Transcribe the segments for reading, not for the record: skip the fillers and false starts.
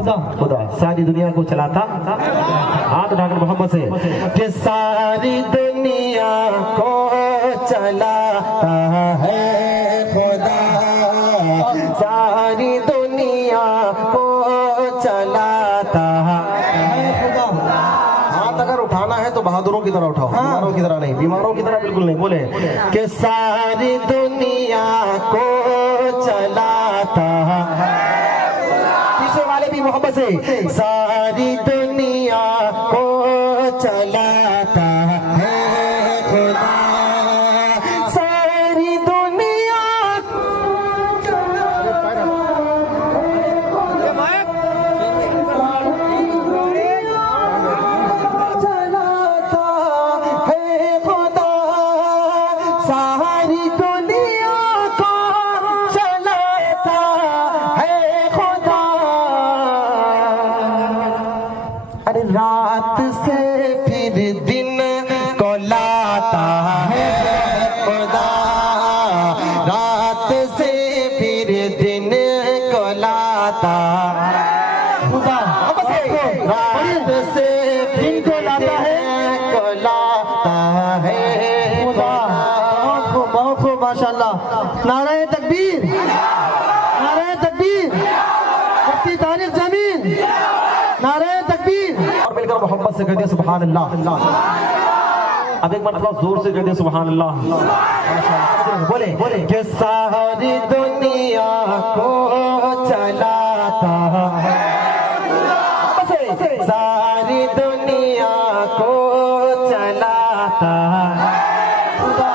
खुदा सारी दुनिया को चलाता, हाथ उठाकर मोहब्बत से, कि सारी दुनिया को चलाता है खुदा, सारी दुनिया को चलाता है खुदा। हाथ अगर उठाना है तो बहादुरों की तरह उठाओ, बीमारों की तरह नहीं, बीमारों की तरह बिल्कुल नहीं। बोले कि सारी दुनिया को चलाता है, पीछे वाले भी मोहब्बत से, सारी दुनिया को चलाता है खुदा, सारी दुनिया को चलाता है खुदा, सारी दुनिया को चलाता है खुदा। अरे रात से फिर दिन को लाता है खुदा, रात से फिर दिन को लाता खुदा, रात से दिन को लाता है, को लाता है खुदा। बहुत खूब माशाल्लाह, नाराए तकबीर, नाराए तकबीर, मुफ्ती तारिक जमीन, नाराए तकबीर। और मिलकर मोहब्बत से कहते सुभान अल्लाह। अब एक मरतबा जोर से कहते सुभान अल्लाह। बोले कि सारी दुनिया को चलाता है, सारी दुनिया को चलाता है खुदा।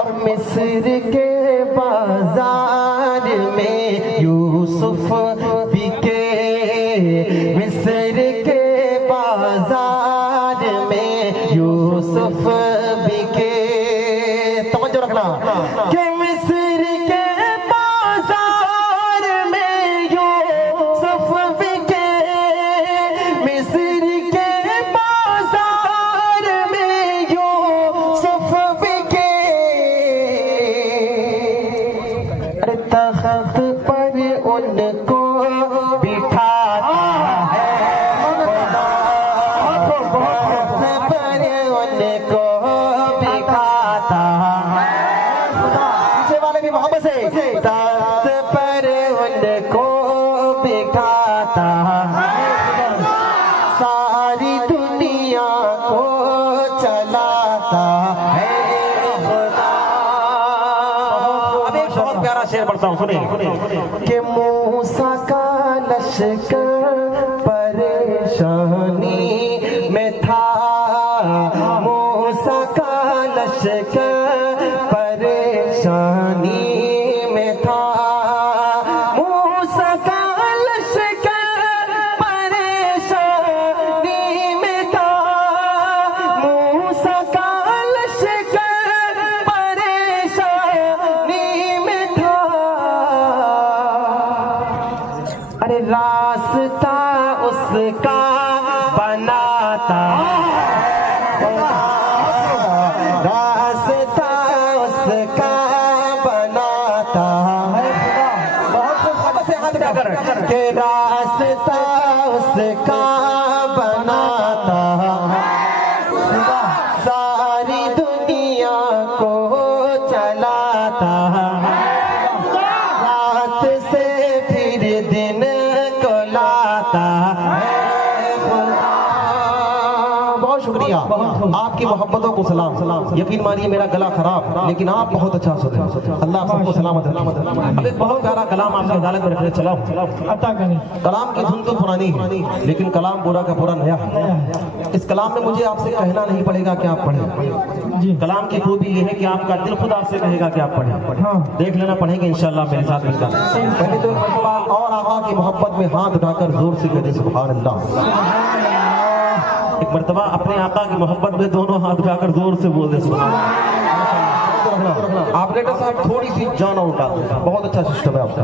और मिस्र के बाजार में यूसुफ बिके, मिस्र के बाजार में यूसुफ बिके। तवज्जो रखना कि मिस्र के बाजार में यूसुफ बिके, मिस्र के बाजार में यूसुफ बिके। अरे तख्त पर उनको बिठाता है खुदा, तख्त पर उनको बिठाता है खुदा। पीछे वाले भी मोहब्बत से, तख्त पर उनको बिठाता है खुदा, सारी दुनिया को चलाता है खुदा। अब एक बहुत प्यारा शेर पढ़ता हूँ, सुने कि मूसा का लश्कर परेशानी में था, मूसा का लश्कर परेशानी में था, मूसा का लश्कर परेशानी में था, मूसा का लश्कर परेशानी में था। अरे रास्ता उसका बनाता है, रास्ता उसका बनाता है, बहुत से हाथ उठाकर के रास्ता उसका बनाता है, सारी दुनिया को चलाता है, रात से फिर दिन को लाता है। बहुत शुक्रिया, आपकी मोहब्बतों को सलाम। यकीन मानिए मेरा गला खराब, लेकिन आप बहुत अच्छा सुने। अल्लाह सबको सलामत रखे। अब एक बहुत प्यारा कलाम आपकी अदालत में रखने चला। कलाम की धुन तो पुरानी है, लेकिन कलाम पूरा का पूरा नया है। इस कलाम में मुझे आपसे कहना नहीं पड़ेगा कि आप पढ़ें। कलाम की खूबी ये है कि आपका दिल खुद आपसे कहेगा कि आप पढ़ें। देख लेना, पढ़ेंगे इंशाल्लाह मेरे साथ मिलकर। पहले तो और आका की मोहब्बत में हाथ उठाकर जोर से कहते सुभान अल्लाह। एक मर्तबा अपने आका की मोहब्बत में दोनों हाथ उठाकर जोर से बोल दे सुभान अल्लाह। आपने साहब थोड़ी सी जान उठा, बहुत अच्छा सिस्टम है आपका,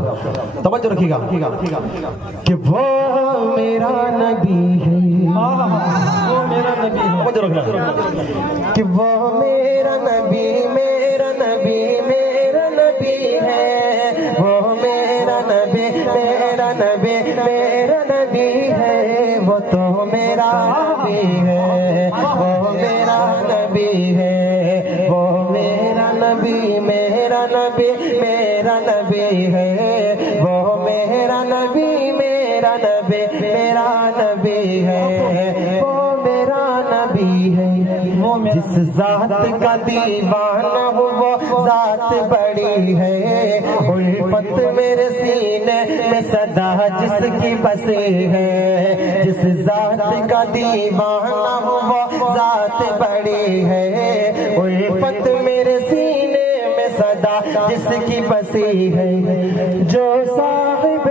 तवज्जो रखिएगा कि वो मेरा नबी है, वो मेरा नबी है, तवज्जो रखना कि वो मेरा नबी, मेरा नबी, मेरा नबी है, वो मेरा नबी, मेरा नबी, मेरा नबी नबी है, वो तो मेरा नबी है, वो मेरा नबी है, वो मेरा नबी, मेरा नबी, मेरा नबी है, वो मेरा नबी, मेरा नबी, मेरा नबी है, वो मेरा नबी है। जिस जात का दीवाना हूँ वो जात बड़ी है, उल्फत मेरे सीने में सदा जिसकी बसे है। जिस जात का दीवाना हूँ वो जात बड़ी है, उल्फत मेरे सीने में सदा जिसकी बसी है। जो साहिब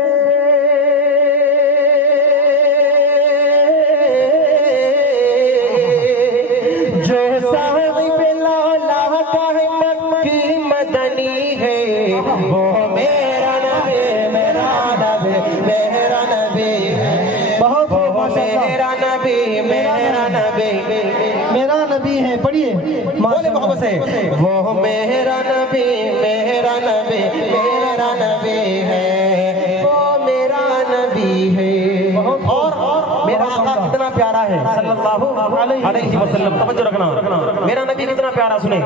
वो मेरा नबी, मेरा नबी, मेरा नबी है, बहुत मेरा नबी, मेरा नबी, मेरा नबी है। पढ़िए बोले मोहब्बत से, वो मेरा नबी, मेरा नबी, मेरा नबी है, वो मेरा नबी है। और मेरा आका कितना प्यारा है सल्लल्लाहु अलैहि वसल्लम। तवज्जो रखना, मेरा नबी कितना प्यारा, सुने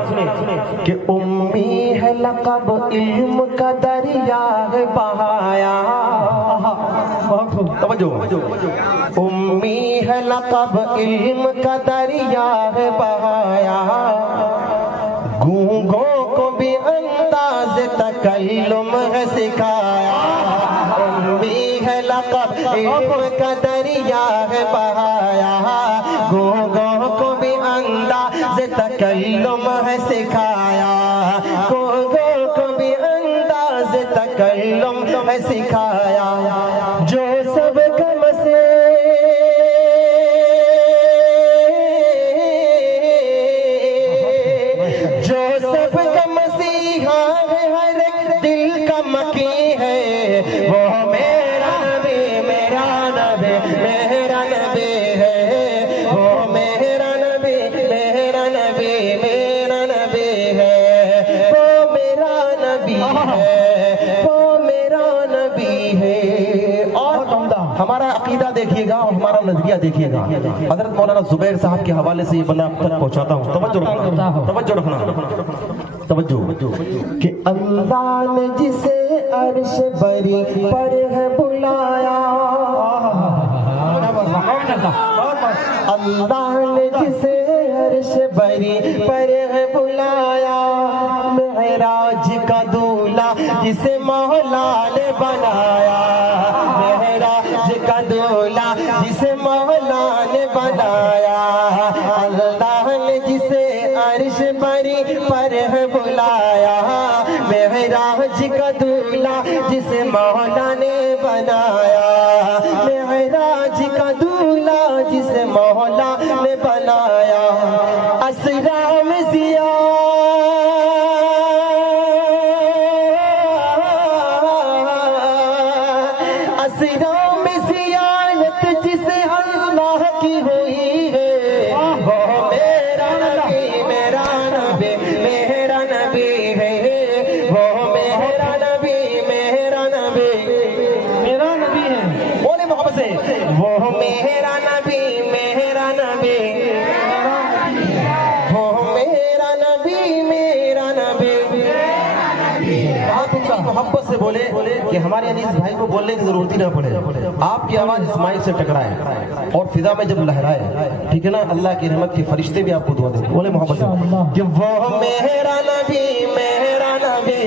कि उम्मी है लक़ब इल्म का दरिया है बहाया। तवज्जो, उम्मी है लक़ब इल्म का दरिया है बहाया, गूंगों को भी अंदाज़ तकल्लुम है सिखाया। उम्मी है लक़ब इल्म का दरिया है बहाया, गूंगों को भी अंदाज़ तकल्लुम है सिखाया, गूंगों को भी अंदाज़ तकल्लुम है सिखाया। जो सब कम से दिल का मकी है, वो मेरा नबी, मेरा नबी, मेरा नबी है, वो मेरा नबी, मेरा नबी, मेरा नबी है, वो मेरा नबी है, वो मेरा नबी है। और हमारा अकीदा देखिएगा और हमारा नजरिया देखिएगा। हजरत मौलाना जुबैर साहब के हवाले से ये बंदा आप तक पहुंचाता हूँ। तवज्जो रखना, तवज्जो रखना, तवज्जो कि अल्लाह ने जिसे अर्श बरी पर है बुलाया, अल्लाह ने जिसे अर्श बरी पर है बुलाया, मेराज का दूल्हा जिसे मौला ने बनाया, मेराज का दूल्हा जिसे मौला ने बनाया, अल्लाह ने जिसे अर्श बरी पर है बुलाया, मेराज का दूल्हा जिसे मौला ने बनाया, मेराज का दूल्हा जिसे मौला ने बनाया। असरा में जिया असरा में ज़ियारत जिसे अल्लाह की हुई है, वो मेरा नबी, मेरा नबी, मेरा नबी है, वो मेरा नबी, मेरा नबी, मेरा नबी है। बोले मोहब्बत से, वो मेरा नबी, मेरा नबी, वो मेरा नबी, मेरा नबी। आप इनका मोहब्बत से बोले कि हमारे अजीज भाई को बोलने की जरूरत ही ना पड़े, आपकी आवाज इस्माइल से टकराए और फिजा में जब लहराए, ठीक है ना, अल्लाह की रहमत के फरिश्ते भी आपको दुआ देंगे। बोले मोहब्बत से कि वो मेरा नबी, मेरा नबी,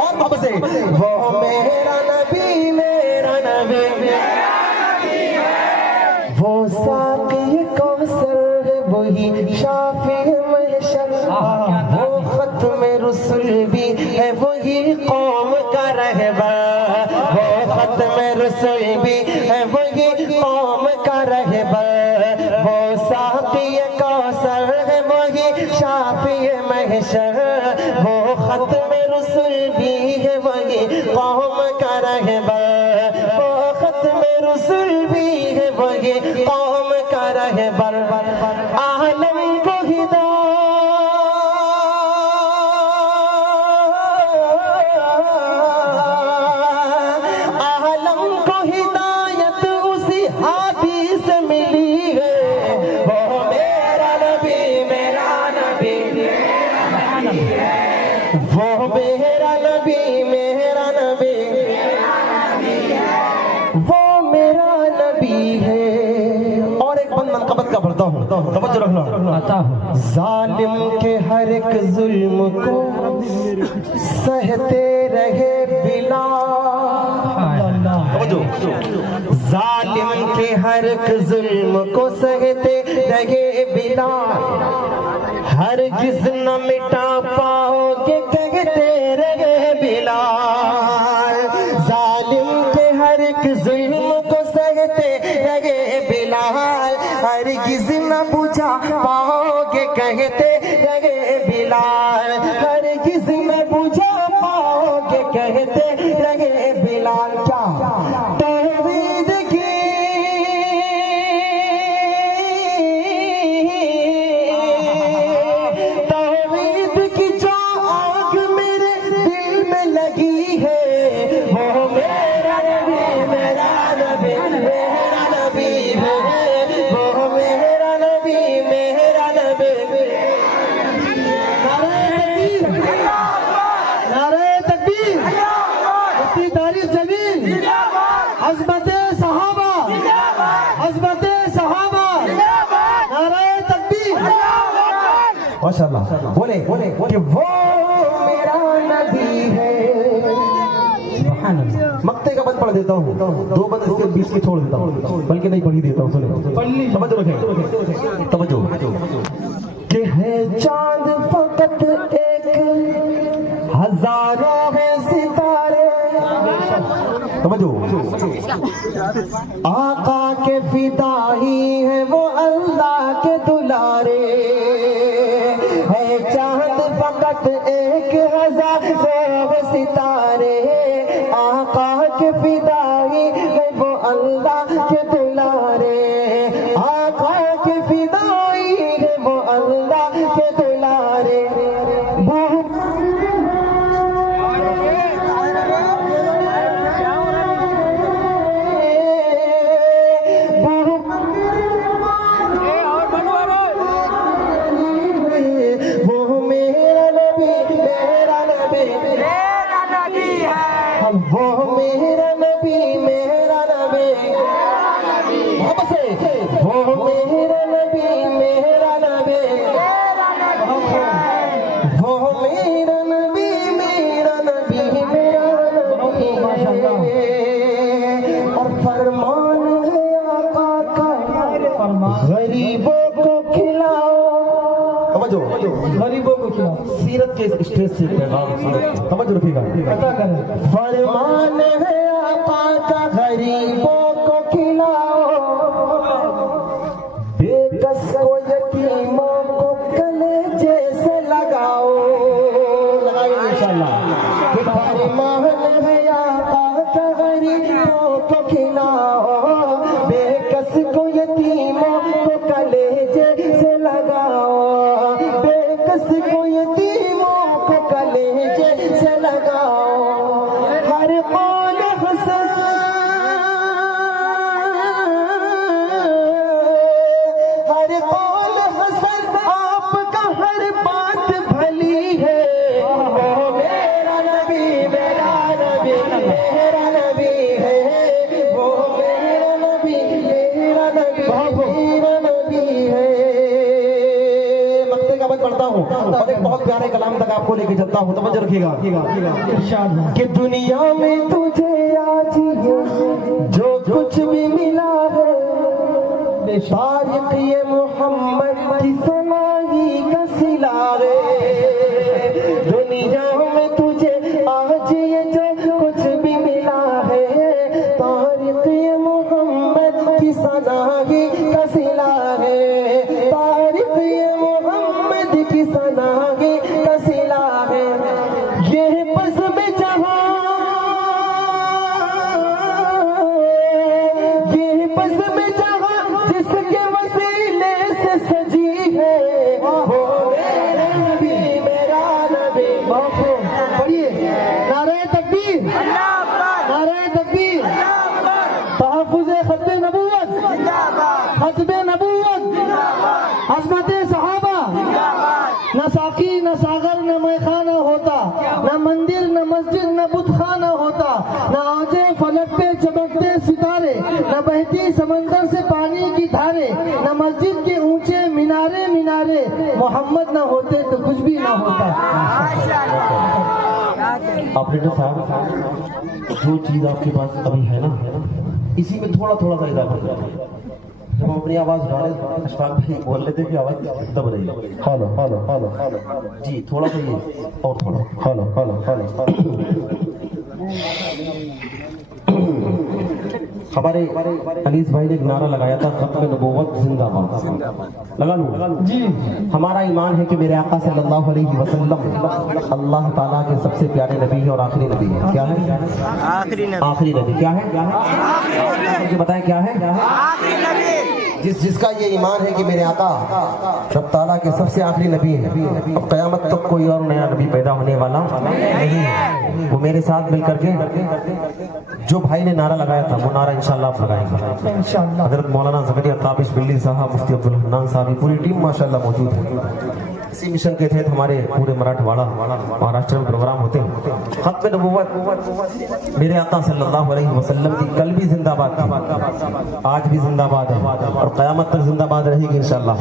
और मोहब्बत से वो मेरा नबी, मेरा नबी, वो साक़ी कौसर है वही शाफ़ी महशर, वो ख़त्म रसूल भी है वही कौम का रहबर, वो ख़त्म रसूल भी है वही कौम का रहबर, वो साक़ी कौसर है वही शाफ़ी महशर, वो ख़त्म रसूल भी है वही कौम का रहबर, वो ख़त्म रसूल भी है वही कौम का रहबर। आलम को आलम को वो मेरा नबी है। और एक बंद मनकबत का पढ़ता हूँ, तवज्जो रखना। जालिम के हर एक जुल्म को सहते रहे बिलाल, जालिम के हर एक जुल्म को सहते रहे बिलाल, हरगिज़ न मिटा पाओगे कहते रहे बिलाल, जालिम के हर एक जुल्म को सहते रहे बिलाल, हरगिज़ न बुझा पाओगे कहते रहे बिलाल, हरगिज़ न बुझा पाओगे कहते रहे बिलाल। क्या तौहीद की जो आग मेरे दिल में लगी है, वो मेरा नबी मेरा नबी मेरा नबी है, वो मेरा नबी मेरा नबी। नारे तकबीर, उसकी तारीफ जमीन, अज़मते सहाबा, अज़मते सहाबा, नारे तकबीर, माशाअल्लाह। बोले कि वो मेरा नबी है। मक्ते का बंद पढ़ देता हूँ, दो बंद इसके बीच की छोड़ देता हूँ, बल्कि नहीं पढ़ी देता हूँ। सुने, समझ रखें, तवज्जो। कि है चांद फकत एक, हजारों है सितारे, समझो, आका के फिदाई है वो अल्लाह के दुलारे, है चांद फकत एक, हजारों है सितारे, आका के फिदाई है वो अल्लाह के दुलारे, आका के फिदाई है वो अल्लाह के दुलारे। वो मेरा नबी मेरा नबी, वापस से, वो मेरा नबी मेरा नबी, वो मेरा नबी मेरा नबी मेरा नबी। और फरमान है आका का, गरीबों को खिलाओ, समझो, गरीबों को खिलाओ। सीरत के स्टेज से समझ रखिएगा, पता करें। फरमान है आका का, गरीबों को खिलाओ, बेकस को यतीमों को कलेजे से लगाओ, लगाइए इंशाअल्लाह। फरमान है आका का, गरीबों को खिलाओ, बेकस को यतीमों को कलेजे से लगाओ, बेकस को यतीमों को कलेजे से लगाओ। हर कौल हसन, हर कौल हसन, आपका हर बात भली है, वो मेरा नबी मेरा नबी मेरा नबी है, वो मेरा नबी मेरा नबी मेरा नबी है। मक्ते का बंद पढ़ता हूँ और एक बहुत प्यारे कलाम तक आपको लेके चलता हूँ, तवज्जो रखिएगा। कि दुनिया में तुझे आज जो कुछ भी मिला है, तारीख ये मोहम्मद की सनाई का सिला है। दुनिया में तुझे आज ये जो कुछ भी मिला है, तारीख ये मोहम्मद की सनाई का सिला है, तारीख ये मोहम्मद की सनाई का सिला है। ये बस में जहां, ये बस में जहां जिसके वसीले से सजी है, वो मेरा नबी मेरा नबी। पढ़िए, नारे तकबीर, नारे तकबीर, तहफ़्फ़ुज़े खत्मे नबूवत, खत्मे नबूवत, अज़मते सहाबा। न साकी न सागर न मैखाना होता, न मंदिर न मस्जिद न बुतखाना होता, न आजे फलक पे चमकते सितारे, न बहती समंदर से पानी की धारे, न मस्जिद के ऊंचे मीनारे मीनारे, मोहम्मद न होते तो कुछ भी ना होता। ऑपरेटर साहब, जो चीज आपके पास अभी है ना, इसी में थोड़ा थोड़ा सा इजाफा करें। जब हम अपनी आवाज उठा रहे, अशफाक भाई बोल रहे थे कि आवाज दब रही है। हेलो हेलो हेलो जी, थोड़ा सा ये और थोड़ा हेलो हेलो हेलो। हमारे अनीस भाई ने एक नारा लगाया था, खत्म नबूवत जिंदाबाद। लगा लूं जी। हमारा ईमान है कि मेरे आका सल्लल्लाहु अलैहि वसल्लम अल्लाह ताला के सबसे प्यारे नबी है और आखिरी नबी है। क्या है? आखिरी नबी। क्या है? बताएं क्या है? आखिरी नबी। जिसका ये ईमान है कि मेरे आका रब ताला के सबसे आखिरी नबी है, अब क़यामत तक कोई और नया नबी पैदा होने वाला नहीं है, वो मेरे साथ मिलकर के जो भाई ने नारा लगाया था वो नारा इंशाल्लाह आप लगाएंगे इंशाल्लाह। हज़रत मौलाना ज़करिया ताबिश बिल्ली साहब, मुफ्ती अब्दुल हन्नान साहब, पूरी टीम माशाल्लाह मौजूद है। इसी मिशन के तहत हमारे पूरे मराठवाड़ा महाराष्ट्र में प्रोग्राम होते हैं। खत्म नबूवत मेरे आका सल्लल्लाहु अलैहि वसल्लम की कल भी जिंदाबाद थी, आज भी जिंदाबाद है और क़यामत तक जिंदाबाद रहेगी इंशाल्लाह।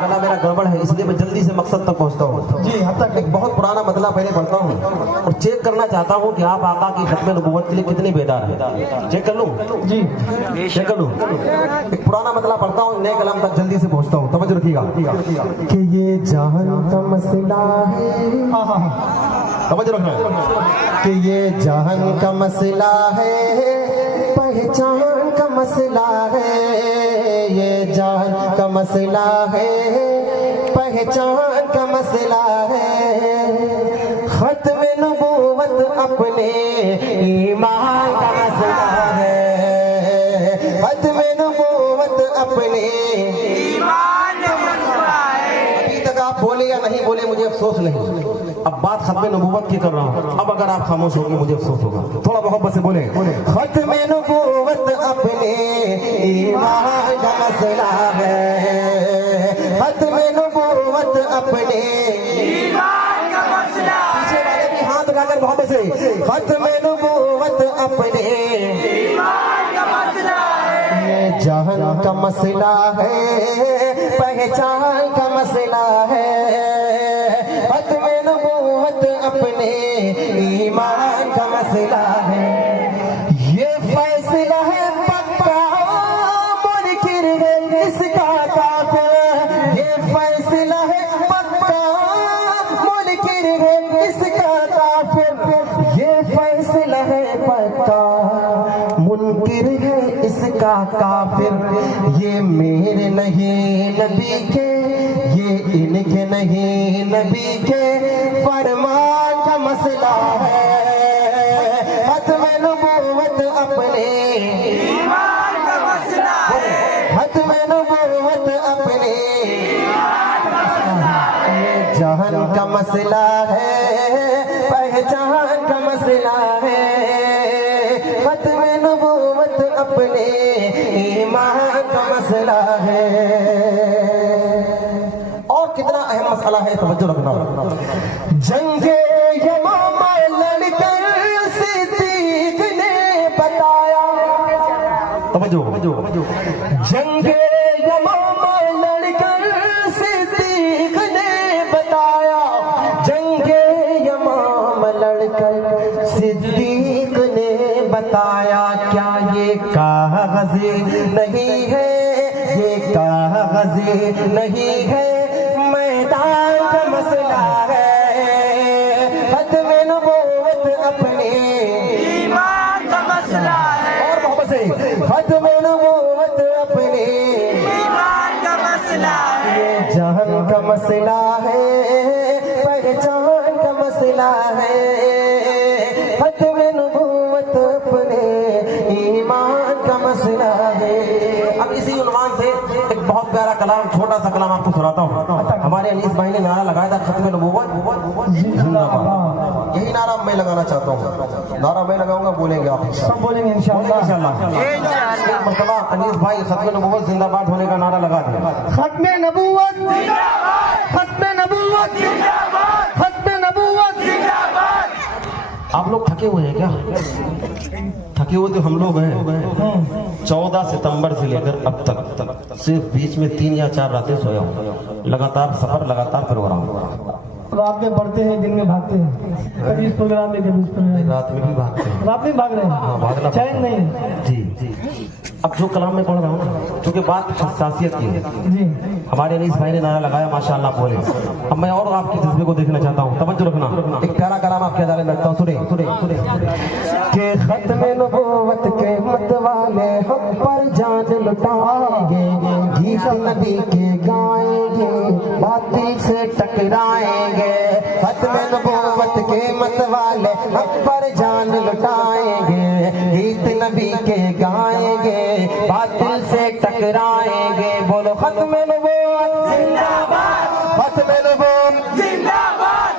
गला मेरा गड़बड़ है, इसलिए मैं जल्दी से मकसद तक पहुंचता हूँ जी। अब तक एक बहुत पुराना मतला पहले पढ़ता हूँ और चेक करना चाहता हूँ कि आप आका की खत्म नबूवत के लिए कितने बेदार हैं। चेक कर लूँ जी, चेक कर लूँ। एक पुराना मतला पढ़ता हूँ, नए कलाम तक जल्दी से पहुंचता हूँ। तवज्जो रखिएगा कि ये जहान का मसला है, तवज्जो रखना कि ये जहान का मसला है, पहचान का मसला है, ये जान का मसला है, पहचान का मसला है, खत्म नबूवत अपने ईमान का मसला है, खत्म नबूवत अपने ईमान का मसला है। अभी तक आप बोले या नहीं बोले मुझे अफसोस नहीं, अब बात खत्म नबूवत की कर रहा हूँ। अब अगर आप खामोश होंगे मुझे अफसोस होगा। थोड़ा मोहब्बत से बोले, खत्म नबूवत अपने ईमान का मसला है, खत्म नबूवत अपने ईमान का मसला। पीछे वाले भी हाथ उठाकर मोहब्बत से, खत्म नबूवत अपने ईमान का मसला है, ये जहान का मसला है, पहचान का मसला है, अपने ईमान का मसला है, ये फैसला है पक्का मुनकिर है इसका काफिर, ये फैसला है पक्का मुनकिर है इसका काफिर, ये फैसला है पक्का मुनकिर है इसका काफिर, ये मेरे नहीं नबी के, ये इनके नहीं नबी के फरमान का मसला है, खत्म नबूवत अपने ईमान का मसला है, खत्म नबूवत अपने ईमान का मसला है, ये जहान का मसला है, पहचान का मसला है, खत्म नबूवत अपने ईमान का मसला है। और कितना अहम मसला है, तवज्जो रखना। जंगे यमामा लड़कर सिद्दीक ने बताया, तवज्जो, जंगे यमामा लड़कर सिद्दीक ने बताया, जंगे यमामा लड़कर सिद्दीक ने बताया, क्या ये कागज़े नहीं है, ये कागज़े नहीं है, मैदान का मसला है, खत्म नबूवत अपने ईमान का मसला है, और मोहब्बत से, खत्म नबूवत अपने ईमान का मसला है, ये जहान का मसला है, पहचान का मसला है, खत्म नबूवत अपने ईमान का मसला है। अब इसी उन्वान से एक बहुत प्यारा कलाम, छोटा सा कलाम आपको सुनाता हूँ। हमारे अनीस भाई ने नारा लगाया था, खत्म नबूवत जिंदाबाद। यही नारा मैं लगाना चाहता हूँ। नारा मैं लगाऊंगा, बोलेंगे आप, सब बोलेंगे इंशाअल्लाह। मरतबा अनीस भाई खत्म नबूवत जिंदाबाद होने का नारा लगा दिया। खत्म नबूवत जिंदाबाद, खत्म नबूवत जिंदाबाद, खत्म नबूवत जिंदाबाद। आप लोग थके हुए हैं क्या? थके हुए तो हम लोग हैं। 14 सितंबर से लेकर अब तक सिर्फ बीच में 3 या 4 रातें सोया हूँ। लगातार सफर, लगातार प्रोग्राम। रात में पढ़ते हैं, दिन में भागते हैं, कभी इस प्रोग्राम में कभी इस प्रोग्राम में। रात में भी भागते हैं। रात में भाग रहे हैं? हाँ, भागना चैन नहीं है। जी जी। अब जो कलाम में पढ़ रहा हूँ ना, क्योंकि बात हसासियत की है जी। हमारे अनीस भाई ने नारा लगाया माशाअल्लाह बोले। अब मैं और आपकी जज्बे को देखना चाहता हूँ, तवज्जो रखना। एक प्यारा कलाम आपके अदालत में रखता हूँ, सुने सुने सुने। के खत्म नबूवत के मत वाले हम पर जान लुटाएंगे, गीत नबी के गाएंगे, बातिल से टकराएंगे। खत्म नबूवत के मत वाले हम पर जान लुटाएंगे, गीत नबी के गाएंगे, बातिल से टकराएंगे। बोलो खत्म नबूवत जिंदाबाद, खत्म नबूवत जिंदाबाद।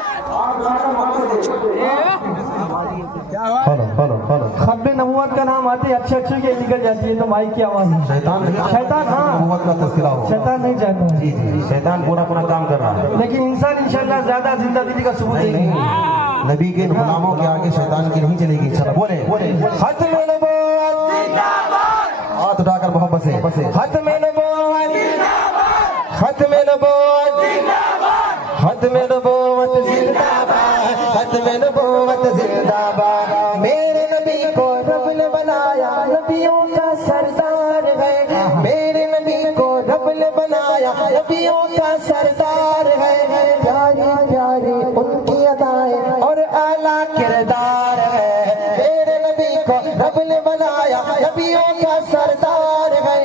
खत्म नबूवत का नाम आते अच्छे अच्छे के निकल जाती है तो माई की आवाज। शैतान नहीं, शैतान, हाँ नबूवत का तस्करा हो। शैतान नहीं चाहता। जी जी, शैतान पूरा पूरा काम कर रहा है, लेकिन इंसान इंशाल्लाह ज्यादा जिंदा दिली का सबूत नहीं देंगे। नहीं, नबी के गुलामों के आगे शैतान की नहीं चलेगी। इंशाल्लाह बोले खत्म नबूवत जिंदाबाद। हाथ उठाकर मोहब्बत से खत्म नबूवत जिंदाबाद, खत्म नबूवत जिंदाबाद, खत्म नबूवत जिंदाबाद, खत्म नबूवत जिंदाबाद। मेरे नबी को रब ने बनाया नबियों का सरदार है, मेरे नबी को रब ने बनाया नबियों का सरदार है। प्यारी प्यारी उनकी अदाएं और आला किरदार है, मेरे नबी को रब ने बनाया नबियों का सरदार है।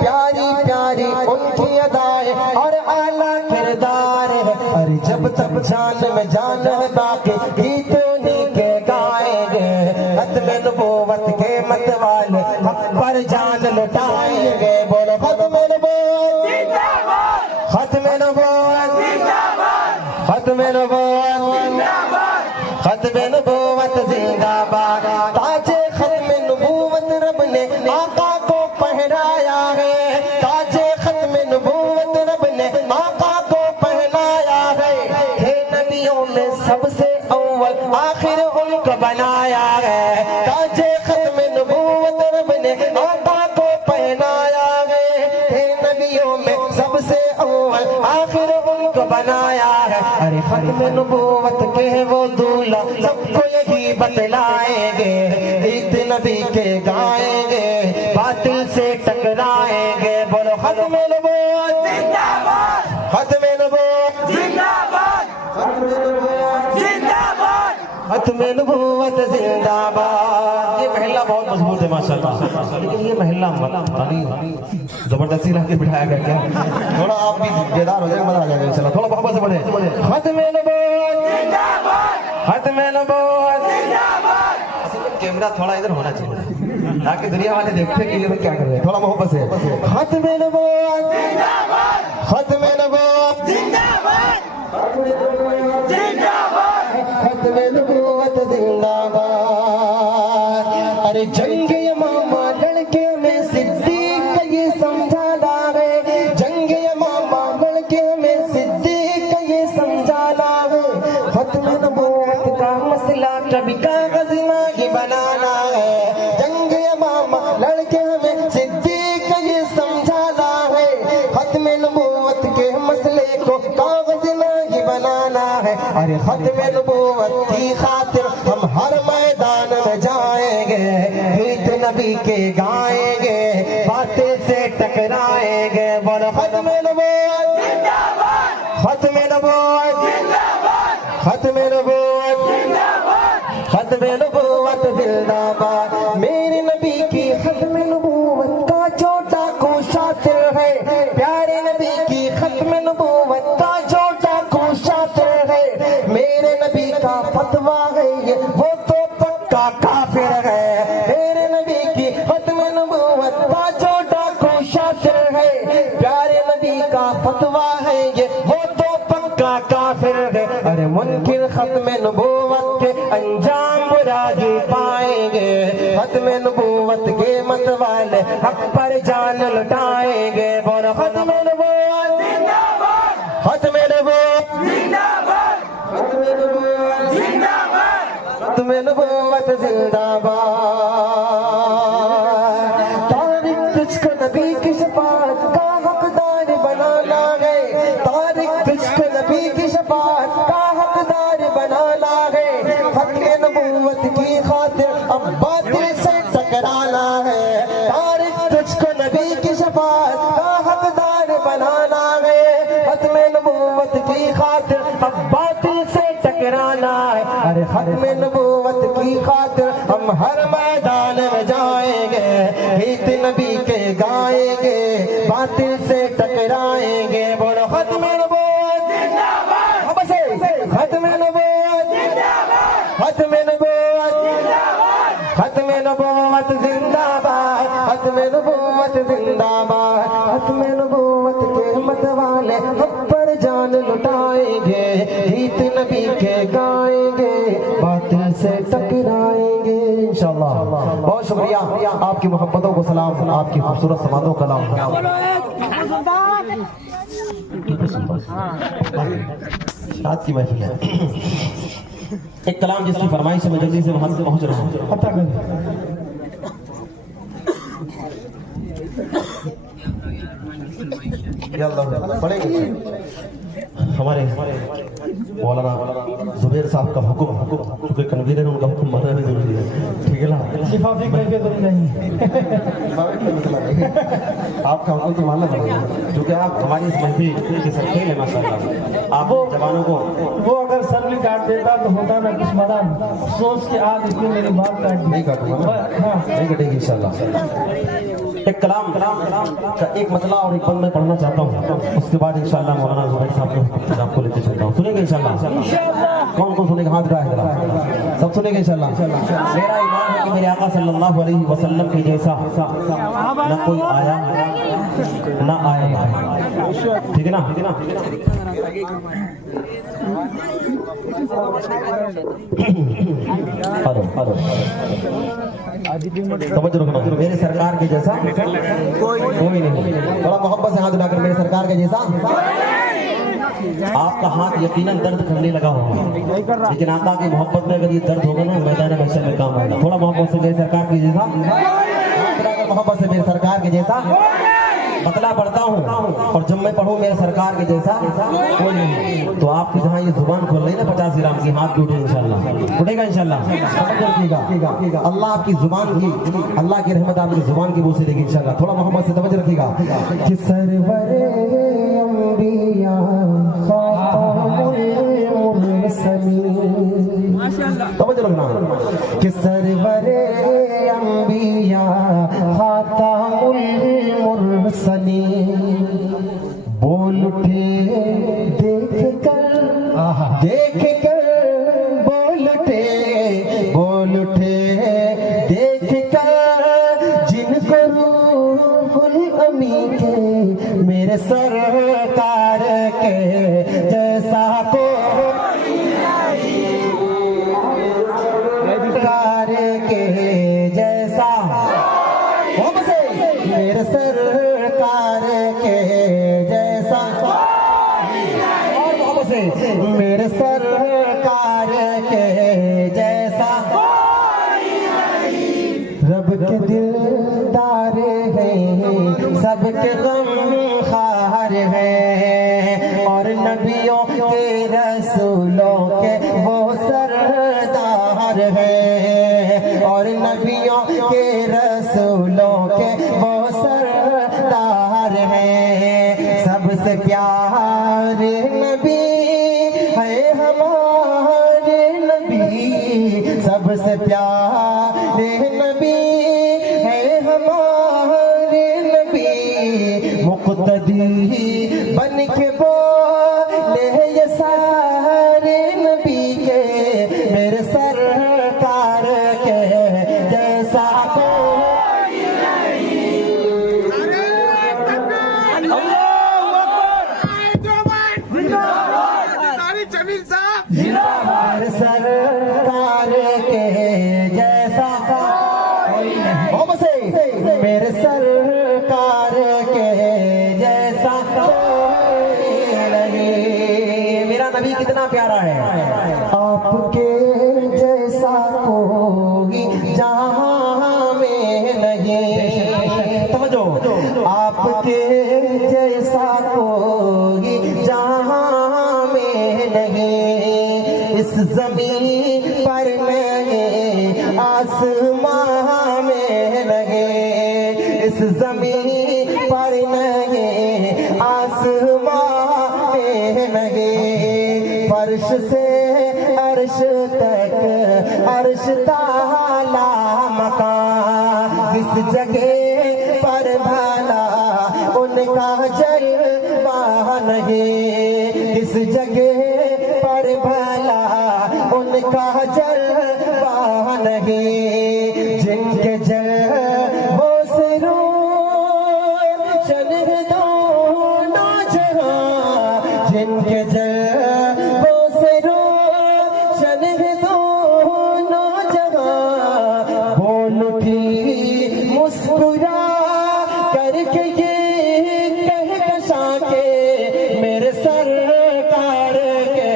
प्यारी प्यारी उनकी अदाएं और आला किरदार है। अरे जब तक जान में जान है बाकी गीत उन्हीं के गाएंगे। खत्म नबूवत के मत वाले हम पर जान लुटाएंगे। बोलो खत्म नबूवत जिंदाबाद, खत्म नबूवत जिंदाबाद, खत्म नबूवत जिंदाबाद, खत्म नबूवत जिंदाबाद। ताजे खत्म नबूवत रब ने आका को पहनाया है, ताजे खत्म नबूवत रब ने आका को पहनाया है। हे नबियों में सबसे अव्वल आखिर उनको बनाया है, ताजे खत्म नबूवत रब ने आका को पहनाया है। हे नबियों में सबसे अव्वल आखिर उनको बनाया है। अरे खत्म नबूवत के वो दूल्हा सबको यही बतलाएंगे, गीत नबी के गाएंगे, बातिल से टकराएंगे। बोलो खत्म नबूवत जिंदाबाद, खत्म नबूवत जिंदाबाद, जिंदाबाद, खत्म नबूवत जिंदाबाद। ये महल्ला बहुत मजबूत है माशाल्लाह, लेकिन ये महल्ला जबरदस्ती लाके बिठाया गया क्या? थोड़ा आप भी बेदार हो जाएंगे, मजा आ जाएगा इंशाल्लाह। थोड़ा मोहब्बत से पढ़े खत्म नबूवत जिंदाबाद, खत्म नबूवत जिंदाबाद। असल में कैमरा थोड़ा इधर होना चाहिए ताकि दुनिया वाले देखते कि ये लोग क्या कर रहे हैं। थोड़ा मोहब्बत से खत्म नबूवत जिंदाबाद, खत्म नबूवत जिंदाबाद, जिंदाबाद, खत्म नबूवत जिंदाबाद। अरे जंग यमामा लड़के में सिद्दीक का ये समझाना है, जंग यमामा लड़के में सिद्दीक का ये समझाना है। खत्म नबूवत का मसला कभी कागज ही बनाना है, जंग यमामा लड़के में सिद्दीक का ये समझाना है। खत्म नबूवत के मसले को कागज ही बनाना है। अरे खत्म नबूवत की खातिर हम हर मैदान में जाएंगे, गीत नबी के गाएंगे, बातें से टकराएंगे। बोलो खत्म नबूवत जिंदाबाद, खत्म नबूवत जिंदाबाद, खत्म नबूवत जिंदाबाद, खत्म नबूवत जिंदाबाद। मेरे नबी की खत्म नबूवत का छोटा को शातिर है, प्यारे नबी की खत्म नबूवत का छोटा को शातिर है। मेरे नबी का फतवा है ये वो तो पक्का काफिर है, मेरे नबी की खत्म नबूवत का छोटा को शातिर है। प्यारे नबी का फतवा है ये वो तो पक्का काफिर है। अरे मुनकिर खत्म नबूवत के अंजाम बुरा ही पाएंगे, खत्म नबूवत के मत वाले हक पर जान लुटाएंगे। बोलो खत्म नबूवत जिंदाबाद, खत्म नबूवत जिंदाबाद, खत्म नबूवत जिंदाबाद, खत्म नबूवत जिंदाबाद। तारिक तुझको नबी की शफाअत का हकदार बनाना है, तारिक तुझको नबी की शफाअत का हकदार बनाना है। खत्म नबूवत की खातिर अब बातिल से टकराना है, तारिक तुझको नबी की शफाअत का हकदार बनाना है। खत्म नबूवत की खातिर अब बातिल से टकराना है। अरे खत्म नबूवत की खातिर हम हर मैदान में जाएंगे, गीत नबी के गाएंगे, बातिल से टकराएंगे। बोलो खत्म नबूवत जिंदाबाद, खत्म नबूवत जिंदाबाद, खत्म नबूवत जिंदाबाद, खत्म नबूवत जिंदाबाद, खत्म नबूवत जिंदाबाद। खत्म नबूवत के मत वाले हम पर जान लुटाएंगे, गीत नबी के गाएंगे, बातिल से टकराएंगे इंशाअल्लाह। बहुत शुक्रिया, आपकी मोहब्बतों को सलाम, आपकी खूबसूरत समातों का नाम। शाद की महफिल है। एक कलाम जिसकी फरमाइश है मैं जल्दी से वहां से पहुंच रहा हूँ। पढ़ेंगे हमारे मौलाना जुबैर साहब का हुक्म, क्योंकि कन्वीनर है उनका हुक्म मानना भी जरूरी है, ठीक है ना? शिफाफी करके तो नहीं आपका हुक्म तो मानना पड़ेगा, क्योंकि आप हमारी इस महफिल के सरखेल है माशाअल्लाह। आप जवानों को वो अगर सर भी काट देता तो होता ना कुछ मदान, सोच के आज इतनी मेरी बात काट दी। नहीं काटूंगा, नहीं कटेगी इंशाअल्लाह। एक कलाम का एक मतला और एक पद मैं पढ़ना चाहता हूँ, उसके बाद इंशाअल्लाह मौलाना जुबैर साहब को आपको लेते चलता हूँ। सुनेंगे इंशाअल्लाह? कौन कौन सुनेगा? हाथ उठाए जरा, सब सुनेंगे इंशाअल्लाह। मेरा ईमान है कि मेरे आका सल्लल्लाहु अलैहि वसल्लम के जैसा न कोई आया ना आएगा, ठीक है ना? समझ रखना, मेरे सरकार के जैसा कोई नहीं। बड़ा मोहब्बत से हाथ उठाकर, मेरे सरकार के जैसा। आपका हाथ यकीनन दर्द करने लगा होगा, लेकिन आका की मोहब्बत में अगर ये दर्द होगा ना, मैदान महशर में काम आएगा। थोड़ा मोहब्बत से मेरे सरकार के जैसा, मोहब्बत से मेरे सरकार के जैसा बतला पढ़ता हूँ, और जब मैं पढ़ूँ मेरे सरकार के जैसा कोई नहीं। तो आपकी जहाँ ये जुबान खोल रही है ना 50 ग्राम की, हाथ भी उठे इंशाल्लाह, उठेगा इंशाल्लाह। अल्लाह आपकी जुबान की, अल्लाह की रहमत आपकी जुबान की वो से देगी इंशाल्लाह। थोड़ा मोहब्बत से तवज्जो रखिएगा। कि सरवरे अंबिया खातमुल मुरसलीन, तवज्जो रखना। कि सरवरे अंबिया खातमुल मुरसलीन, बोल उठे देख कर बोल उठे देख कर, जिनको रूहुल अमी के मेरे सरकार के जैसा को सरकार के जैसा, मेरे सरकार के जैसा, और मोहब्बत से मेरे सरकार के जैसा। रब के दिलदार हैं, सबके गम खार हैं, और नबियों के रसूलों के वो सरदार हैं, और नबियों के रसूलों के वो सरदार हैं। सबसे प्यारे नबी है हमारे नबी, सबसे प्यारे नबी है हमारे नबी। मुक़्तदी बन के बोले ये सारे नबी के, मेरे सरकार के जैसा कोई नहीं। मेरे सरकार के जैसा कोई नहीं, मेरे सरकार के जैसा कोई नहीं। मेरा नबी कितना प्यारा है, आपके जैसा नहीं। समझो, आपके जैसा कोई जहां में नहीं, इस जमीन पर नहीं, आसमां में नहीं, इस जमीन पर नहीं, आसमां में नहीं, फर्श से अर्श तक, अर्श ताला मकान, किस जगह पर भला उनका जलवा नहीं, किस जगह पर भला उनका जलवा नहीं। जिनके जलवों से रोशन है दोनों जहां, जिनके जलवों से रोशन है दोनों जहां, बोल उठी मुस्कुरा करके ये कह कशा के, मेरे सरकार के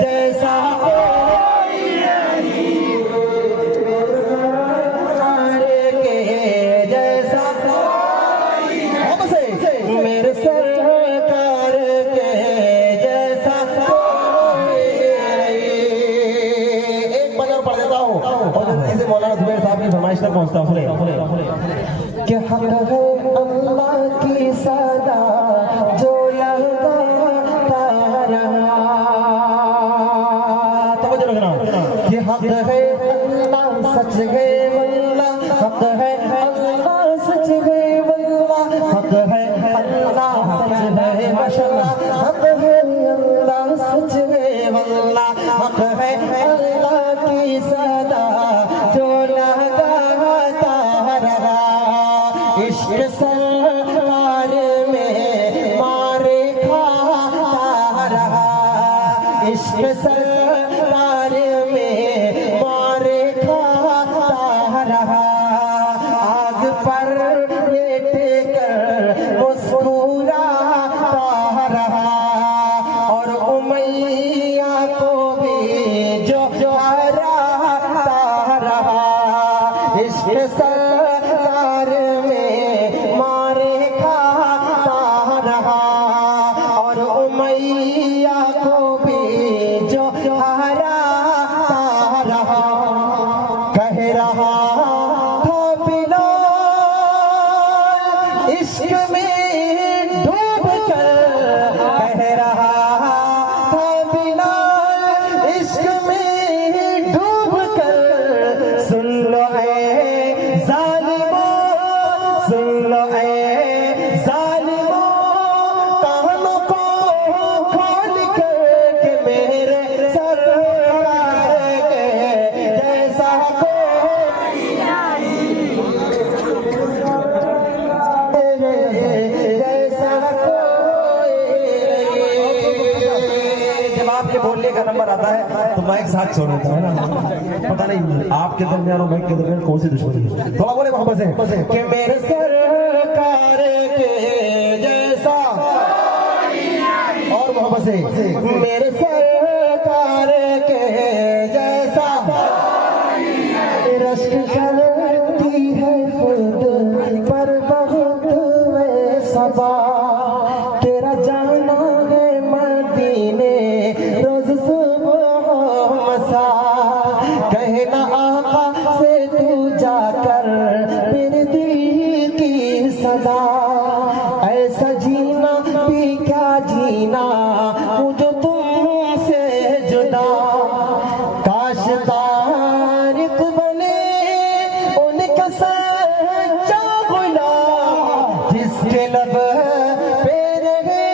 जैसा कोई नहीं, के जैसा कोई नहीं, मेरे सरकार के जैसा कोई नहीं। एक बजर पढ़ देता हूँ और ऐसे मौलाना जुबैर साहब की फरमाइश तक पहुँचता हूँ कि हक है अल्लाह की सदा जो लगाता रहा, तवज्जो रखना कि हक है अल्लाह सच है वल्लाह, हक है अल्लाह सच है वल्लाह, हक है अल्लाह सच है माशाअल्लाह, हक है अल्लाह सच है वल्लाह, हक है अल्लाह की सदा जो लगाता रहा। इश्क सरकार में मारे खाता रहा, इश्क सरकार में मारे खाता रहा, आग पर लेट कर मुस्कुराता रहा, और उमैया को भी जो हराता रहा। इश्क सरकार में मारे खाता रहा, और उमैया को भी जो हराता रहा। कह रहा था बिलाल इश्क में डूब कर, कह रहा था बिलाल इश्क में डूब कर, सुन लो ऐ जालिमों, सुन लो ऐ जालिमों, कानों को खोल कर के मेरे सरकार के जैसा कोई नहीं, जैसा कोई नहीं। जब आपके बोलने का नंबर आता है तो माइक साथ छोड़ देता है ना, पता नहीं आपके दरमियान और माइक के दरमियान कौन सी दुश्मनी है। थोड़ा बोले मोहब्बत से कि मेरे सरकार के जैसा, और मोहब्बत से मेरे सरकार के जैसा, रश्क करती है खुद पर बहुत वे सबा, तेरा जाना है मदीने रोज सुबह मसा, कहना आका से तू जाकर मेरे दिल की सदा, ऐसा जीना भी क्या जीना मुझे तुमसे जुदा, काश तारिक बने उनका सच्चा गुलाम, जिसके लब पे रहे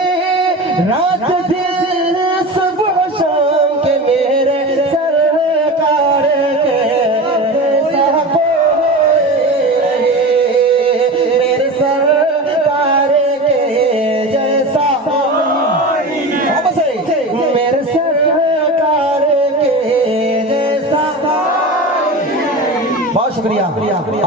रात दिन सुबह शाम के, मेरे सरकार के जैसा कोई नहीं, मेरे सरकार के जैसा कोई नहीं, मेरे सरकार के जैसा कोई नहीं। बहुत शुक्रिया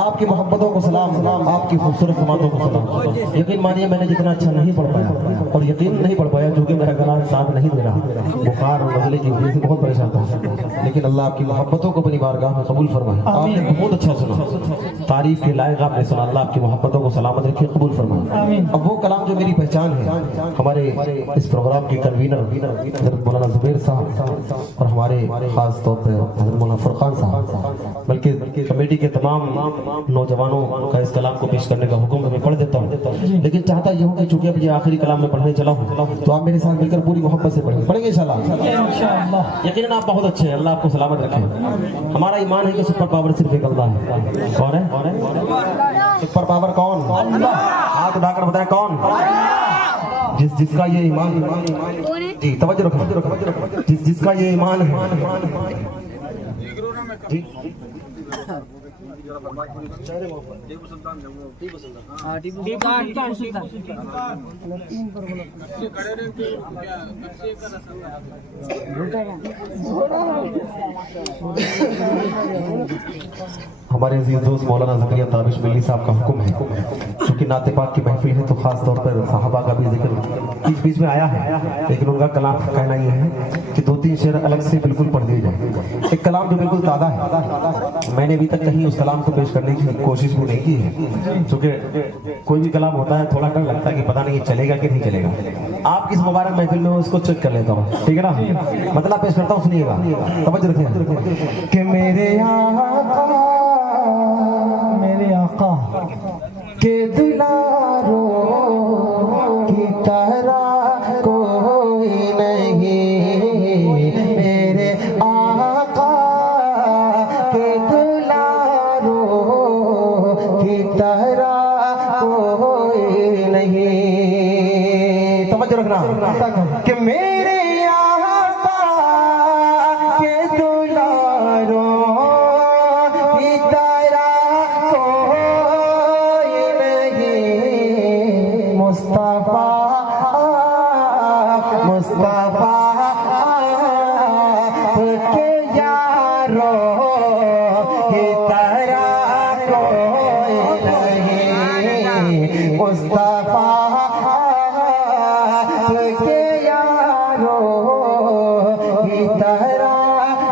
आपकी मोहब्बत। मोहब्बतों को सलाम, आपकी खूबसूरत समातों को सलाम। यकीन मानिए मैंने जितना अच्छा नहीं पढ़ पाया, और यकीन नहीं पढ़ पाया क्योंकि मेरा गला साथ नहीं दे रहा, बुखार और नजले की वजह से बहुत परेशान था। लेकिन अल्लाह आपकी मोहब्बतों को अपनी बारगाह में कबूल फरमाए। आपने बहुत अच्छा सुना, तारीफ के लायक आपने सुना। अल्लाह आपकी मोहब्बतों को सलामत रखे, कबूल फरमाए। अब वो कलाम जो मेरी पहचान है, हमारे इस प्रोग्राम के कन्वीनर हज़रत मौलाना जुबैर साहब और हमारे खास तौर पर हज़रत मौलाना फुरकान साहब, बल्कि कमेटी के तमाम नौजवानों का इस कलाम को पेश करने का हुक्म मैं पढ़ देता हूँ। लेकिन चाहता यह हूँ कि चूंकि अब ये आखिरी कलाम में पढ़ने चला हूँ, तो आप मेरे साथ मिलकर पूरी मोहब्बत से पढ़ेंगे इंशाअल्लाह। यकीनन आप बहुत अच्छे हैं, अल्लाह आपको सलामत रखे। हमारा ईमान है कि सुपर पावर सिर्फ एक अल्लाह है। कौन है सुपर पावर? कौन? हाथ उठाकर बताए कौन? जिसका ये ईमान जी, तवज्जो रखो, जिसका ये ईमान है जी, हमारे अजीज दोस्त मौलाना ज़करिया ताबिश मिल्ली साहब का हुक्म है, क्योंकि नाते पाक की महफिल है तो खास तौर पर साहबा का भी जिक्र बीच बीच में आया है। लेकिन उनका कलाम कहना यह है कि 2-3 शेर अलग से बिल्कुल पढ़ दिए जाए। एक कलाम जो बिल्कुल ताज़ा है, मैंने अभी तक कहीं उस कलाम को पेश करने की कोशिश भी नहीं की है, क्योंकि कोई भी कलाम होता है थोड़ा डर लगता है कि पता नहीं चलेगा कि नहीं चलेगा। आप किस मुबारक महफिल में उसको चेक कर लेता हूँ, ठीक है ना? मतलब पेश करता हूँ, सुनिएगा, तवज्जो रखिए कि मेरे आका के दुलारों की तरह कोई नहीं, मेरे आका के दुलारों की तरह कोई नहीं। तवज्जो रखना कि मेरे आका के दुलारों की तरह मुस्तफा के यारों की तरह कोई नहीं, मुस्तफा के यारों की तरह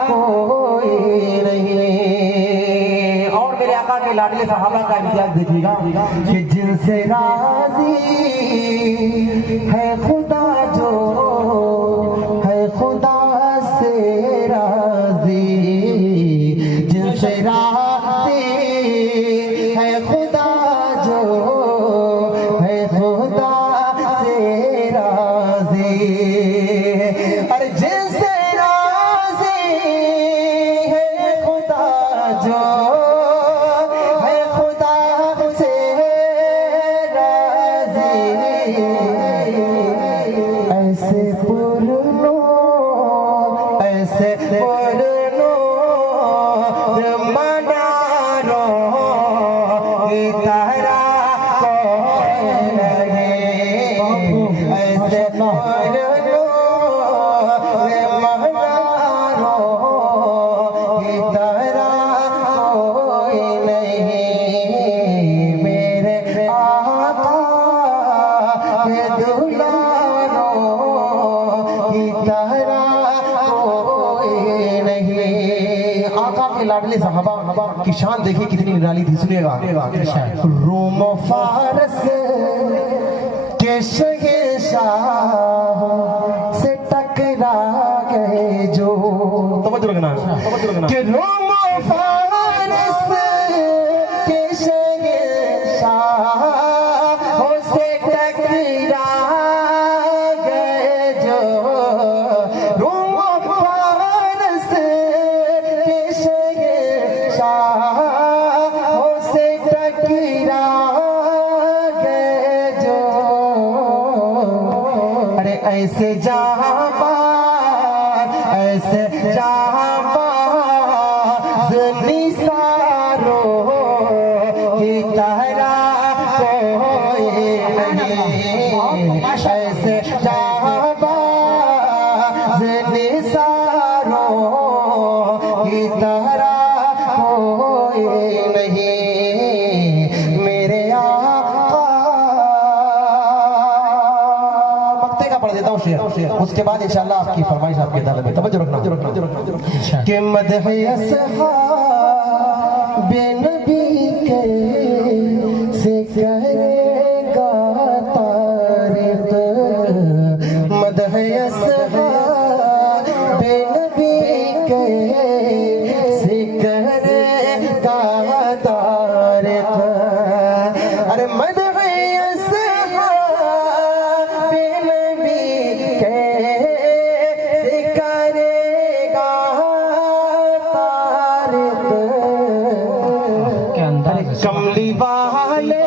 कोई नहीं। और मेरे आका के लाडले सहाबा का इम्तियाज देखिएगा कि जिनसे राजी है खुदा, जो है खुदा से राजी, जिनसे राजी है खुदा, जो है खुदा से राजी। अरे जिनसे राजी है खुदा, जो है खुदा से ऐसे बोलो, ऐसे बोलो मनारो की तरह कोई नहीं, ऐसे बोलो मनारो की तरह कोई नहीं, मेरे आका के दुलारों की तरह कोई नहीं। आका के लाडले सहाबा की शान देखिए कितनी निराली थी, सुनिएगा। रोम फारस के शहंशाह से टकरा गए जो, तवज्जो रखना कि रोम फारस के शहंशाह से टकरा गए जो, रोम फारस के शहंशाह से टकरा गए जो। अरे ऐसे जहां, ऐसे जहां निसारों की तरह कोई नहीं, ऐसे शाहबाज निसारों की तरह कोई नहीं, से, उसके बाद इंशाल्लाह आपकी फरमाइश आपके अदालत में। तवज्जो रखना कि मदह अस्हाब नबी के से करेगा तारीफ, मदह अस्हाब नबी के से करेगा तारीफ। अरे मदह कमली वाले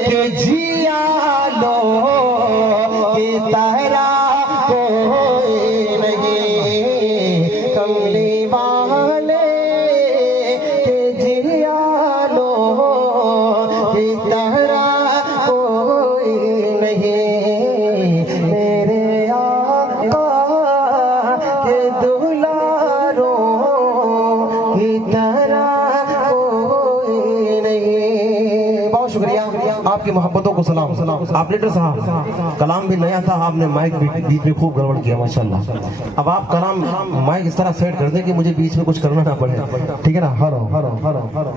के जिया लो की तारा कोई नहीं, कमली वाले के जिया लो की तारा कोई नहीं, मेरे आका के दुलारो की तरह कोई नहीं। बहुत शुक्रिया, आपकी मोहब्बतों को सलाम। आप लीडर साहब कलाम भी नया था, आपने माइक बीच में खूब गड़बड़ किया माशाल्लाह। अब आप कलाम माइक इस तरह सेट कर दें कि मुझे बीच में कुछ करना ना पड़े, ठीक है ना। हरो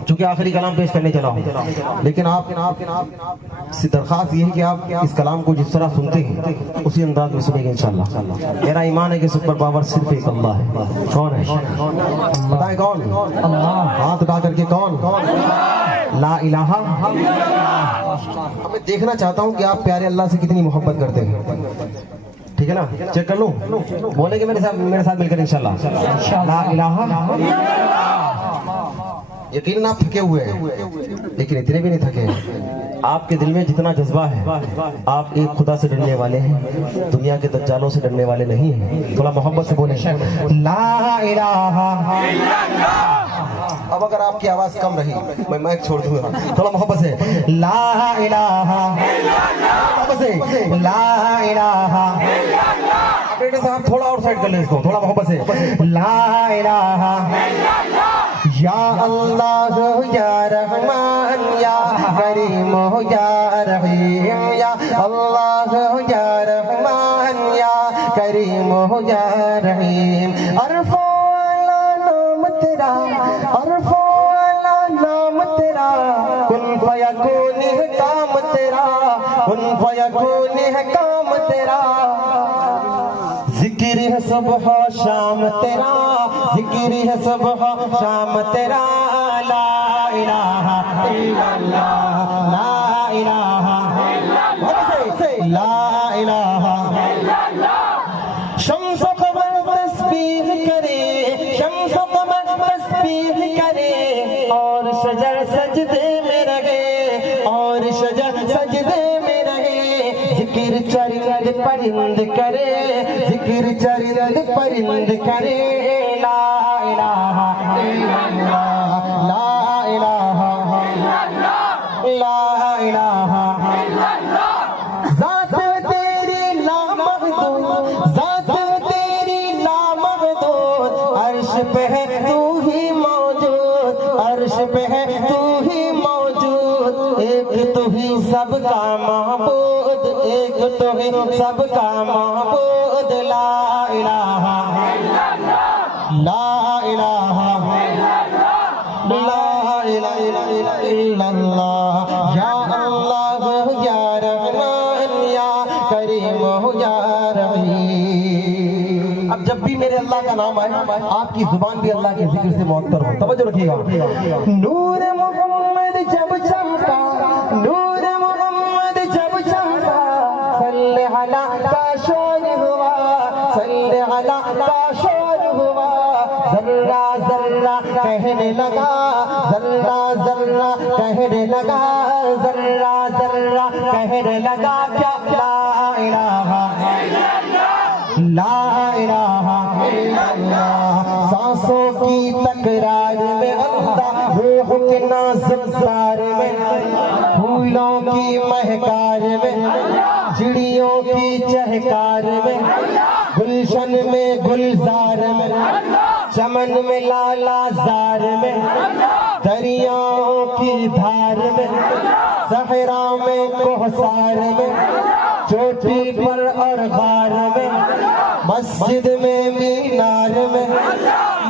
चूंकि आखिरी कलाम पेश करने चला हूँ, लेकिन आप से दरखास्त ये है कि आप इस कलाम को जिस तरह सुनते हैं उसी अंदाज में सुनेंगे इंशाल्लाह। मेरा ईमान है कि सुपर पावर सिर्फ एक अल्लाह है। कौन है बताएं? कौन? अल्लाह। हाथ उठा करके कौन? ला इलाहा। मैं देखना चाहता हूँ कि आप प्यारे अल्लाह से कितनी मोहब्बत करते हैं, ठीक है ना। चेक कर लूं, बोलेंगे मेरे साथ मिलकर इंशाल्लाह। ला इलाहा। यकीन आप थके हुए हैं, लेकिन इतने भी नहीं थके हैं। आपके दिल में जितना जज्बा है, आप एक खुदा से डरने वाले हैं, दुनिया के दज्जालों से डरने वाले नहीं हैं। थोड़ा मोहब्बत से बोले ला इलाहा। अब अगर आपकी आवाज कम रही मैं माइक छोड़ दूंगा। थोड़ा मोहब्बत से ला इलाहा, मोहब्बत से ला इलाहा। बेटे साहब थोड़ा और साइड कर ले इसको, थोड़ा मोहब्बत से ला इलाहा। या अल्लाह या रहमान या करीम या रहीम, या अल्लाह या रहमान या करीम या रहीम। अरफो वाला नाम तेरा, अरफो वाला नाम तेरा, कुन फयकून है काम तेरा, कुन फयकून है काम तेरा। जिक्र है सुबह शाम तेरा, जिक्र है सुबह शाम तेरा। ला इलाहा इल्लल्लाह, ला इलाहा इल्लल्लाह, ला इलाहा इल्लल्लाह। शम्स कमर तस्बीह करे, शम्स कमर तस्बीह करे, और शजर सजदे में रहे, और शजर सजदे में रहे। जिक्र चरिंद परिंद करे, जिक्र चरिंद परिंद करे। ला इलाहा इल्लल्लाह, ला इलाहा इल्लल्लाह, ला इलाहा इल्लल्लाह। ज़ात तेरी लामहदूद, ज़ात तेरी लामहदूद, अर्श पे है तू ही मौजूद, अर्श पे है तू ही मौजूद। एक तू ही सबका महबूद, एक तू ही सबका महबूद। ला इलाहा इल्लल्लाह, ला इलाहा इल्लल्लाह, ला इलाहा इल्लल्लाह। या अल्लाह या रहमान या करीम या रहीम। अब जब भी मेरे अल्लाह का नाम आए, आपकी जुबान भी अल्लाह के जिक्र से मुअत्तर हो। तवज्जो रखिएगा। नूर मोहम्मद जब चमका, नूर मोहम्मद जब चमका, सल्ले अला का शोर हुआ, सल्ले अला का शोर हुआ। जर्रा जर्रा कहने लगा, जर्रा जर्रा कहने लगा, जर्रा जर्रा कहने लगा क्या? ला इलाहा इल्लल्लाह, ला इलाहा इल्लल्लाह। सांसों की तकरार में अल्लाह, रूह के नाज़ुक तार में, फूलों की महकार में, चिड़ियों की चहकार में, गुलशन में गुलजार में, चमन में लाला जार में, दरियाओं की धार में, सहरा में कोहसार में चोटी पर और गार में मस्जिद में मीनार में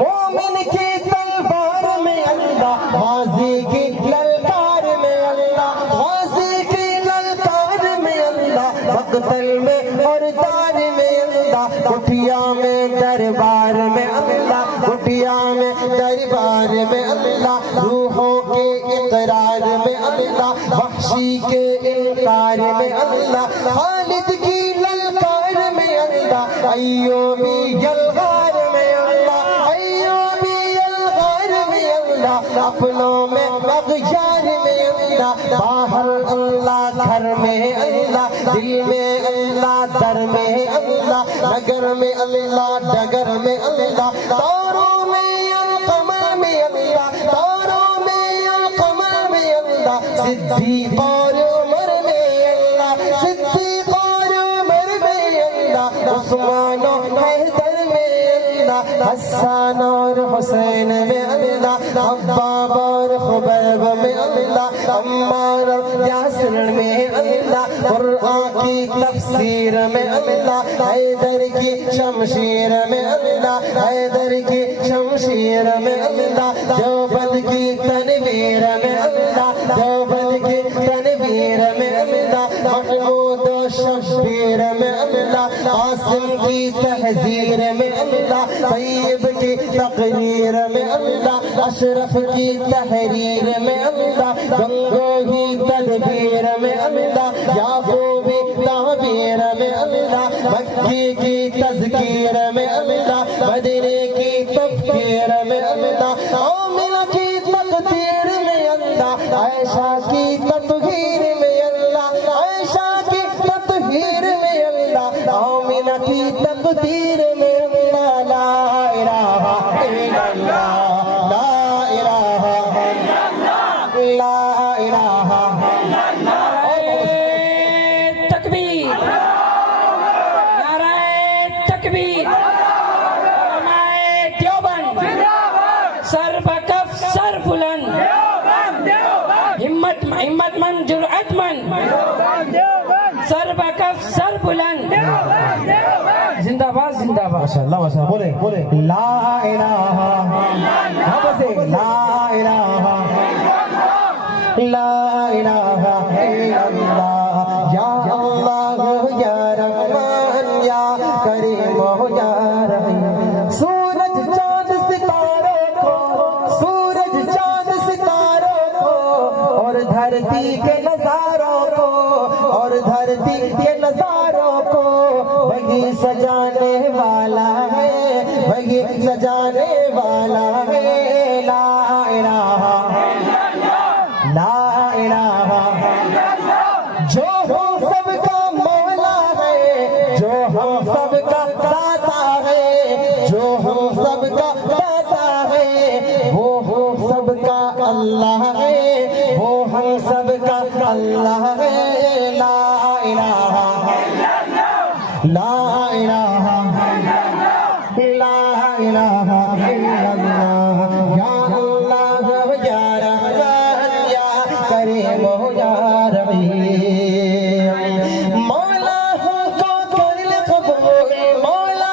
मोमिन की तलवार में अल्लाह गाजी की ललकार में अल्लाह गाजी की ललकार में अल्लाह मक़तल में और दार में अल्लाह कुटिया में दरबार में अल्लाह कुटिया में दरबार में अल्लाह रूहों के इकरार में अल्लाह वहशी के इनकार में अल्लाह खालिद की ललकार में अल्लाह अय्यूबी यलगार में अल्लाह अय्यूबी यलगार में अल्लाह अपनों में अग़यार में अल्लाह बाहर अल्लाह घर में अल्लाह दिल में अल्लाह दर में अल्लाह नगर में अल्लाह डगर में अल्लाह तारों में कमर में अल्लाह तारों में कमर में अल्लाह सिद्दीक़ और उमर में अल्लाह सिद्दीक़ और उमर में अल्लाह उस्मान और हैदर में अल्लाह हसन और हुसैन में अल्लाह अब्बाब और खुबैब में अल्लाह अम्मार और यासिर में अल्लाह कुरान की तफसीर में अल्लाह हैदर की शमशीर में अल्लाह हैदर की शमशीर में अल्लाह देवबंद की तनवीर में अल्लाह देवबंद की तनवीर में अल्लाह महमूद और शब्बीर में अल्लाह कासिम की तहजीर में अल्लाह तैयब की तकरीर में अल्लाह अशरफ की तहरीर में अल्लाह गंगोही तदबीर में अल्लाह याकूबी ताबीर में अल्लाह मक्की की तज़कीर में अल्लाह मदीने की तफ़कीर में अल्लाह आमिना की तक़दीर में अल्लाह आयशा की तत्हीर में अल्लाह आयशा की तत्हीर में अल्लाह आमिना की तक़दीर में अल्लाह ला इलाहा इल्लल्लाह ला इलाहा इल्लल्लाह ला इलाहा तकबीर नाराए तकबीर उलमाए देवबंद सर बकफ सर बुलंद हिम्मतमंद जुरअतमंद सर बकफ सर बुलंद जिंदाबाद जिंदाबाद माशाअल्लाह माशाअल्लाह बोले ला इलाहा हाँ से ला इलाहा इल्लल्लाह या अल्लाह या रहमान या करीम या रहीम सूरज चांद सितारों को सूरज चांद सितारों को और धरती के नजारों को और धरती के नजारों को वही सजाने वाला है वही सजाने वाला है ला इलाहा जो हम सबका मौला है जो हम सबका दाता है जो हम सबका दाता है वो हम सबका अल्लाह है वो हम सबका अल्लाह है ला इलाहा ला इलाहा ला इलाहा इल्लल्लाह या अल्लाह या रहमान या करीम या रहीम मौला हमको कर ले कबूल मौला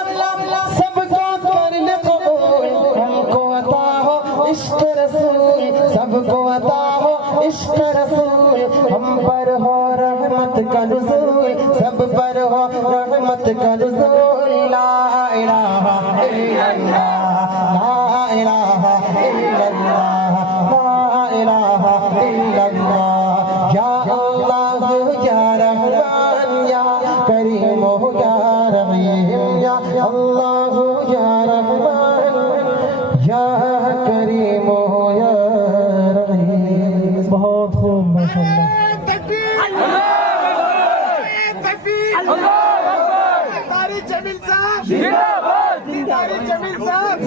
सबको कर ले कबूल हमको अता हो इश्क रसूल सबको अता हो इश्क रसूल हम पर हो रहमत का नुज़ूल सब पर हो रहमत का नुज़ूल ला इलाहा इल्लल्लाह ला इलाहा इल्लल्लाह ला इलाहा इल्लल्लाह या अल्लाह या रहमान या करीम या रहीम या अल्लाह या रहमान या करीम या रहीम बहुत खूब माशाअल्लाह जमील साहब